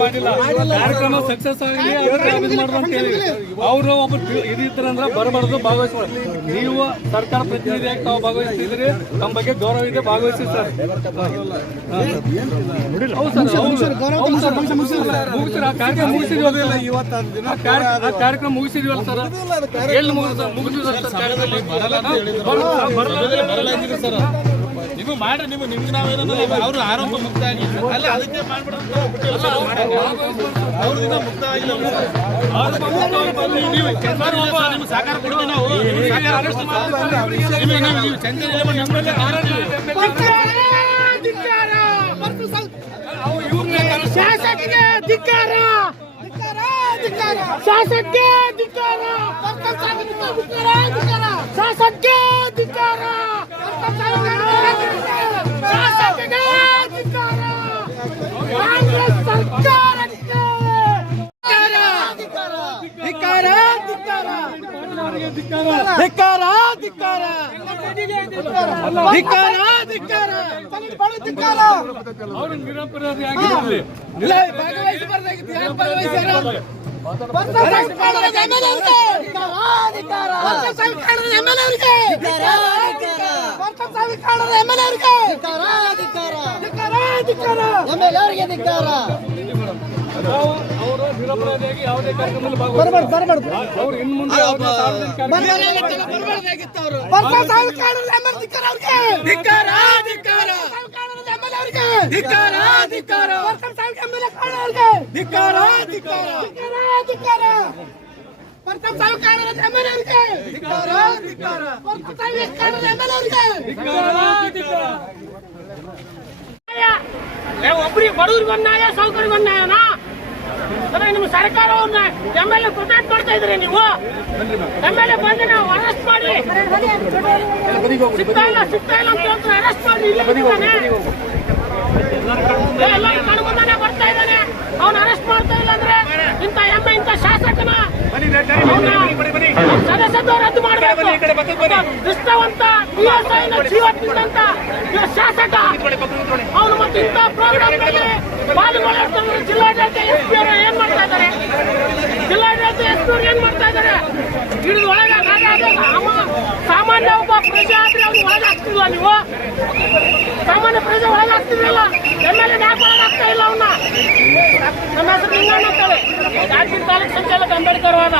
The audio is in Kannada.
ಮಾಡಿಲ್ಲ ಕಾರ್ಯಕ್ರಮ ಸಕ್ಸಸ್ ಆಗಲಿ ಅಂತ ಹೇಳಿ ಅವರು ಒಬ್ರು ಇದಿದ್ರಂದ್ರೆ ಬರಬಾರ್ದು ಭಾಗವಹಿಸ್ಬೋದು. ನೀವು ಸರ್ಕಾರ ಪ್ರತಿನಿಧಿಯಾಗಿ ತಾವು ಭಾಗವಹಿಸಿದ್ರಿ, ತಮ್ಮ ಬಗ್ಗೆ ಗೌರವ ಇದೆ, ಭಾಗವಹಿಸಿ ಸರ್. ಕಾರ್ಯಕ್ರಮ ಮುಗಿಸಿದ್ವಲ್ಲ ಇವತ್ತು, ಕಾರ್ಯಕ್ರಮ ಮುಗಿಸಿದ್ವಲ್ಲ ಸರ್. ಎಲ್ಲಿ ಮುಗಿಸಿದ್ವಿ ಸರ್. ನೀವು ಮಾಡ್ರಿ, ನಿಮ್ಗೆ ನಾವೇನ ಅವರು ಆರೋಪ ಮುಕ್ತ ಆಗಿಲ್ಲ ಅಲ್ಲ, ಅದಕ್ಕೆ ಮಾಡ್ಬಿಡೋದು ಅವ್ರದಿಂದ ಮುಕ್ತ ಆಗಿಲ್ಲ. ನಿಮ್ಗೆ ಸಹಕಾರ ಕೊಡ್ತೀವಿ ನಾವು. ಶಾಸಕರಿಗೆ ಧಿಕ್ಕಾರ, ಶಾಸಕರಿಗೆ ಧಿಕ್ಕಾರ, ಶಾಸಕರಿಗೆ ಧಿಕ್ಕಾರ, ಶಾಸಕರಿಗೆ ಧಿಕ್ಕಾರ, ಕಾಂಗ್ರೆಸ್ ಸರ್ಕಾರಕ್ಕೆ ಧಿಕ್ಕಾರ, ಧಿಕ್ಕಾರ, ಧಿಕ್ಕಾರ, ಧಿಕ್ಕಾರ, ಧಿಕ್ಕಾರ, ಧಿಕ್ಕಾರ, ಧಿಕ್ಕಾರ. ಅವರು ನಿರಪರಾಧಿ ಆಗಿರಲಿ, ಭಾಗವಹಿಸಬಾರ್ದಾಗಿತ್ತು. ಯಾರು ಭಾಗವಹಿಸ್ಯಾರ? ಅವರು ನಿರಪರಾಧಿಯಾಗಿ ಯಾವುದೇ ಕಾರ್ಯಕ್ರಮದಲ್ಲಿ ಭಾಗವಹಿಸಬಾರದು. ಅವ್ರು ಇನ್ನು ಮುಂದೆ ಒಬ್ಬರಿಗೆ ಬಡವ್ರಿಗೆ ನ್ಯಾಯ, ಸೌಕರ್ಯಕ್ಕೆ ನ್ಯಾಯನಾ? ನಿಮ್ಮ ಸರ್ಕಾರ MLA ಪ್ರೊಟೆಕ್ಟ್ ಮಾಡ್ತಾ ಇದ್ರಿ. ನೀವು MLA ಬಂದು ನಾವು ಅರೆಸ್ಟ್ ಮಾಡಿ, ಸಿಗ್ತಾ ಇಲ್ಲ ಅಂತ ಹೇಳ್ತಾರೆ, ಅರೆಸ್ಟ್ ಮಾಡಿ. ಎಲ್ಲರೂ ಕಣ್ಮುಂದಾನೆ ಬರ್ತಾ ಇದ್ದಾನೆ, ಅವನು ಅರೆಸ್ಟ್ ಮಾಡ್ತಾ ಇಲ್ಲ ಅಂದ್ರೆ ಇಂಥ ಇಂಥ ಶಾಸಕನ ಸದಸ್ಯತ್ವ ರದ್ದು ಮಾಡಬೇಕು. ನಿಷ್ಠಾವಂತ ಜೀವತ್ತಿದ್ದಂತ ಶಾಸಕ ಅವನು ಮತ್ತೆ ಇಂಥ ಪ್ರೋಗ್ರಾಮ್ಗಳಲ್ಲಿ ಪಾಲ್ಗೊಳ್ಳುವಂತ ಜಿಲ್ಲಾಡಳಿತ SP ಅವರು ಏನ್ ಮಾಡ್ತಾ ಇದ್ದಾರೆ? ಜಿಲ್ಲಾಡಳಿತ SP ಅವರು ಏನ್ ಮಾಡ್ತಾ ಇದ್ದಾರೆ? ಹಿಡಿದು ಒಳಗೆ ಸಾಮಾನ್ಯ ಒಬ್ಬ ಪ್ರಜೆ ಆದ್ರೆ ಅವ್ನು ಒಳಗೆ ಹಾಕ್ತಿಲ್ವ? ನೀವು ಸಾಮಾನ್ಯ ಪ್ರಜೆ ಒಳಗೆ ಹಾಕ್ತಿದ್ರಲ್ಲ, MLA ಯಾಕೆ ಒಳಗೆ ಆಗ್ತಾ ಇಲ್ಲ? ಅವನ್ನ ನಮ್ಮ ಹೆಸರು ನಿಂಗಣ್ಣ ಅಂತೇಳಿ, ಯಾದಗಿರಿ ತಾಲೂಕು ಸಂಚಾಲಕ ಅಂಬೇಡ್ಕರ್ ವಾದ.